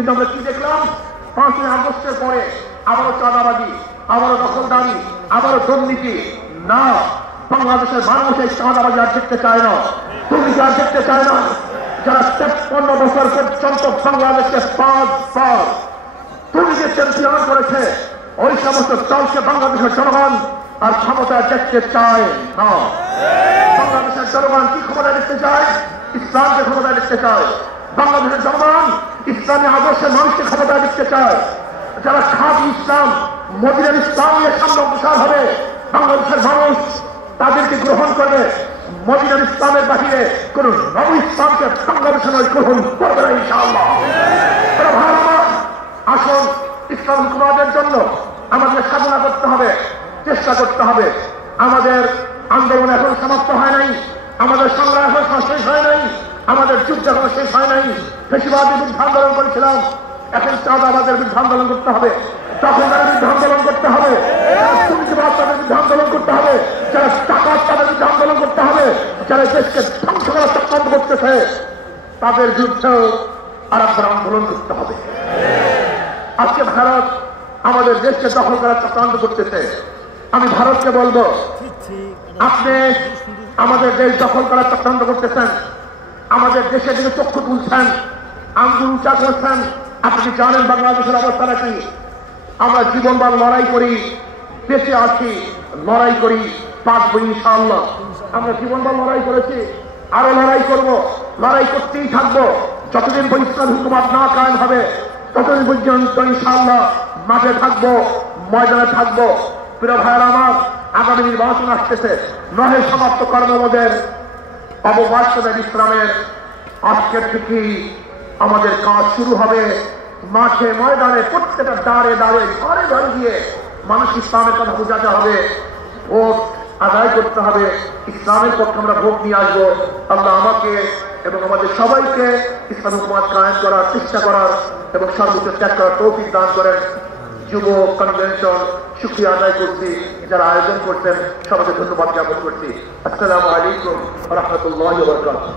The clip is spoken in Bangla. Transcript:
কিন্তু আমরা কি দেখলাম? 5ই আগস্টের পরে আবারও চাঁদাবাজি, আবারও দখলদারি, আবারও দুর্নীতি। না, বাংলাদেশের মানুষ এই চাঁদাবাজি আর দেখতে চায় না, দুর্নীতি আর দেখতে চায় না। যারা 53 বছর পর্যন্ত বাংলাদেশকে 5 বার দুর্নীতির চ্যাম্পিয়ন করেছে, ওই সমস্ত দলকে বাংলাদেশের জনগণ আর ক্ষমতায় দেখতে চায় না। বাংলাদেশের জনগণ কি ক্ষমতায় দেখতে চায়? ইসলামকে ক্ষমতায় দেখতে চায়। বাংলাদেশের জনগণ ইসলামী আদর্শের মানুষকে ক্ষমতায় দেখতে চায়। যারা খাঁটি ইসলাম, মদিনার ইসলাম নিয়ে সামনে অগ্রসর হবে, বাংলাদেশের মানুষ তাদেরকে গ্রহণ করবে। মদিনার ইসলামের বাহিরে কোন নব ইসলামকে বাংলাদেশের মানুষ গ্রহণ করবে না ইনশাআল্লাহ। আসুন, ইসলাম হুকুমাতের জন্য আমাদের সাধনা করতে হবে, চেষ্টা করতে হবে। আমাদের আন্দোলন এখন সমাপ্ত হয় নাই, আমাদের সংগ্রাম এখন শেষ হয় নাই, আমাদের যুদ্ধ এখন শেষ হয় নাই। ফেসিবাদের বিরুদ্ধে আন্দোলন করেছিলাম, এখন চাঁদাবাদের বিরুদ্ধে আন্দোলন করতে হবে, দখলদারের বিরুদ্ধে আন্দোলন করতে হবে, দুর্নীতিবাজ তাদের বিরুদ্ধে আন্দোলন করতে হবে, যারা টাকা তাদের বিরুদ্ধে আন্দোলন করতে হবে, যারা দেশকে ধ্বংস করার চক্রান্ত করতেছে তাদের বিরুদ্ধেও আর একবার আন্দোলন করতে হবে। আজকে ভারত আমাদের দেশকে দখল করার চক্রান্ত করতেছে। আমি ভারতকে বলবো, আপনি আমাদের দেশ দখল করার চক্রান্ত করতেছেন, আমাদের দেশের দিকে চক্ষু তুলছেন, আঙ্গুল উঁচা করছেন। আপনি জানেন বাংলাদেশের অবস্থাটা কি? আমরা জীবনবার লড়াই করি, বেঁচে আছি, লড়াই করি, বাঁচবো ইনশাআল্লাহ। আমরা জীবনবার লড়াই করেছি, আরো লড়াই করব, লড়াই করতেই থাকবো যতদিন ইসলামী হুকুমত না কায়েম হবে, ততদিন পর্যন্ত ইনশাআল্লাহ মাঠে থাকবো, ময়দানে থাকবো। প্রিয় ভাইয়ের আমার, আগামী নির্বাচন আসতেছে, নহে সমাপ্ত কর্মবোধের অবকাশ ইসলামের আজকের থেকেই আমাদের কাজ শুরু হবে। মাঠে ময়দানে প্রত্যেকটা দাঁড়ে দাঁড়ে ঘরে ঘরে গিয়ে মানুষ ইসলামের কথা বোঝাতে হবে, ভোট আদায় করতে হবে, ইসলামের পক্ষে আমরা ভোট নিয়ে আসবো। আল্লাহ আমাকে এবং আমাদের সবাইকে ইসলাম হুকুমত কায়েম করার চেষ্টা করার এবং সর্বোচ্চ ত্যাগ করার তৌফিক দান করেন। যুব কনভেনশন শুকরিয়া আদায় করছি, যারা আয়োজন করছেন সবাইকে ধন্যবাদ জ্ঞাপন করছি। আসসালামু আলাইকুম ওয়া রাহমাতুল্লাহি ওয়া বারাকাতুহু।